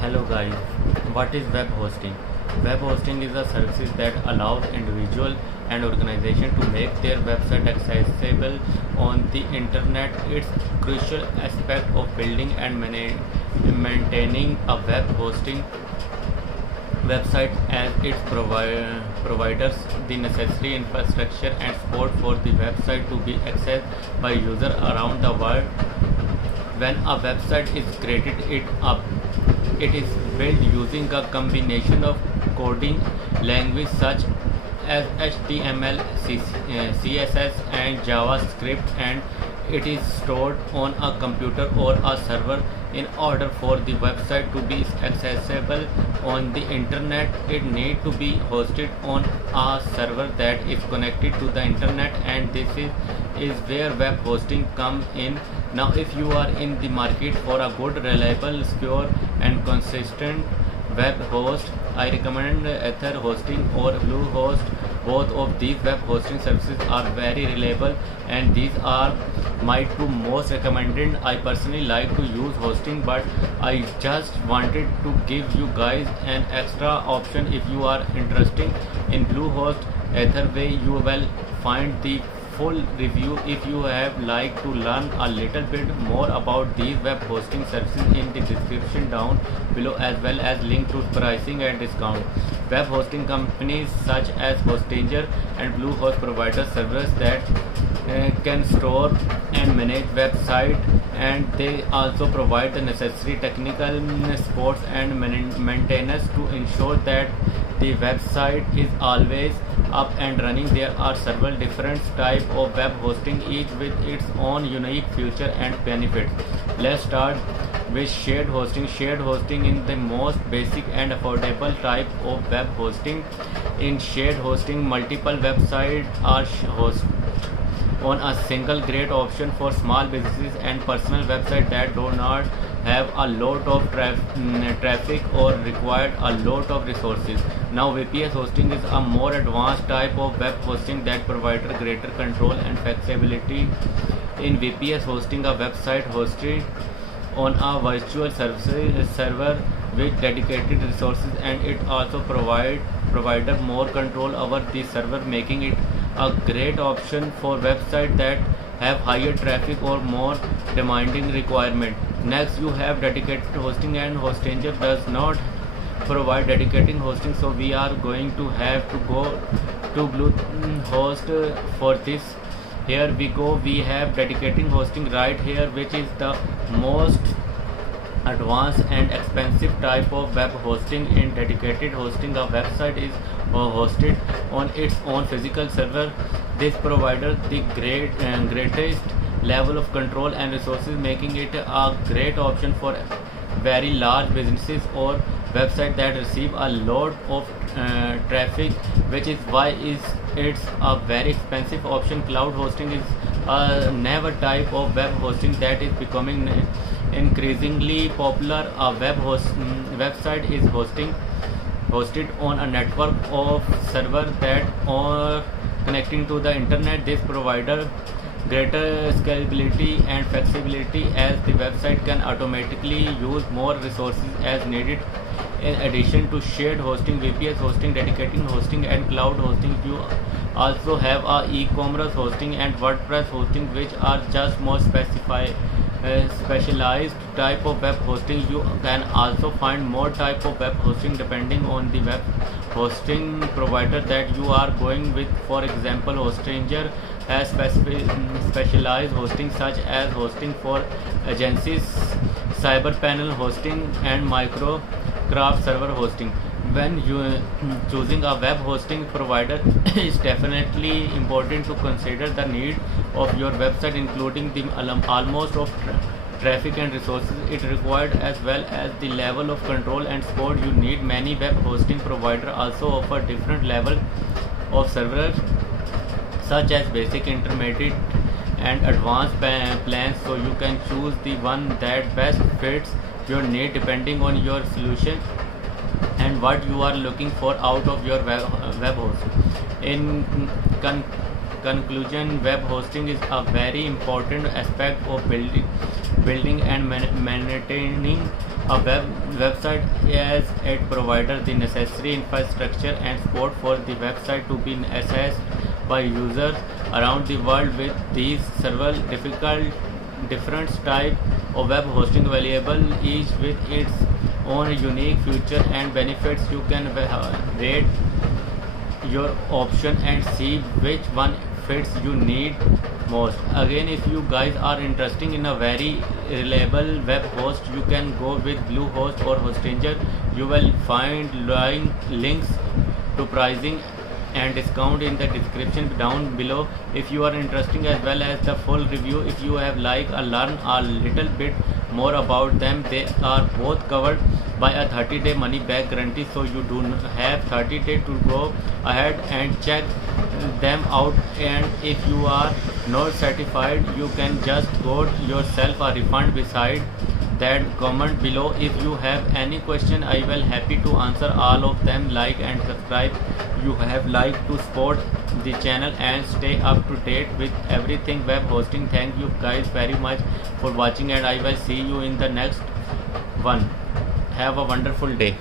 Hello guys, what is web hosting? Web hosting is a service that allows individual and organization to make their website accessible on the internet. It's crucial aspect of building and maintaining a web hosting website as it provides the necessary infrastructure and support for the website to be accessed by users around the world. When a website is created, it is built using a combination of coding language such as HTML, CSS, and JavaScript, and it is stored on a computer or a server. In order for the website to be accessible on the internet, it needs to be hosted on a server that is connected to the internet, and this is where web hosting comes in. Now, if you are in the market for a good, reliable, secure, and consistent web host, I recommend Ether Hosting or Bluehost. Both of these web hosting services are very reliable, and these are my two most recommended. I personally like to use hosting, but I just wanted to give you guys an extra option. If you are interested in Bluehost, either way you will find the full review. If you have like to learn a little bit more about these web hosting services in the description down below, as well as link to pricing and discount. Web hosting companies such as Hostinger and Bluehost provide servers that can store and manage website, and they also provide the necessary technical support and maintenance to ensure that the website is always up and running. There are several different types of web hosting, each with its own unique feature and benefits. Let's start with shared hosting. Shared hosting is the most basic and affordable type of web hosting. In shared hosting, multiple websites are hosted on a single, great option for small businesses and personal websites that do not have a lot of traffic or require a lot of resources. Now, VPS hosting is a more advanced type of web hosting that provides greater control and flexibility. In VPS hosting, a website hosted on a virtual server with dedicated resources, and it also provider more control over the server, making it a great option for websites that have higher traffic or more demanding requirement. Next, you have dedicated hosting, and Hostinger does not provide dedicated hosting, so we are going to have to go to Bluehost for this. Here we go, we have dedicated hosting right here, which is the most advanced and expensive type of web hosting. In dedicated hosting, a website is hosted on its own physical server. This provides the greatest level of control and resources, making it a great option for very large businesses or websites that receive a lot of traffic, which is why it's a very expensive option. Cloud hosting is a newer type of web hosting that is becoming increasingly popular. A website is hosted on a network of servers that are connecting to the internet. This provides greater scalability and flexibility, as the website can automatically use more resources as needed. In addition to shared hosting, VPS hosting, dedicated hosting, and cloud hosting, you also have a e-commerce hosting and WordPress hosting, which are just more specialized type of web hosting. You can also find more type of web hosting depending on the web hosting provider that you are going with. For example, Hostinger has specialized hosting such as hosting for agencies, CyberPanel hosting, and Microcraft server hosting. When you choosing a web hosting provider, it's definitely important to consider the need of your website, including the almost of traffic and resources it required, as well as the level of control and support you need. Many web hosting providers also offer different levels of servers, such as basic, intermediate, and advanced plans, so you can choose the one that best fits your need depending on your solution and what you are looking for out of your web host. In conclusion, web hosting is a very important aspect of building and maintaining a website as it provides the necessary infrastructure and support for the website to be accessed by users around the world. With these several different types of web hosting available, each with its own unique feature and benefits, you can rate your option and see which one fits you need most. Again, if you guys are interested in a very reliable web host, you can go with Bluehost or Hostinger. You will find links to pricing and discount in the description down below. If you are interested, as well as the full review, if you have learn a little bit more about them, they are both covered by a 30-day money back guarantee, so you do have 30 days to go ahead and check them out. And if you are not satisfied, you can just go yourself a refund beside that comment below. If you have any question, I will happy to answer all of them. Like and subscribe you have liked to support the channel and stay up to date with everything web hosting. Thank you guys very much for watching, and I will see you in the next one. Have a wonderful day.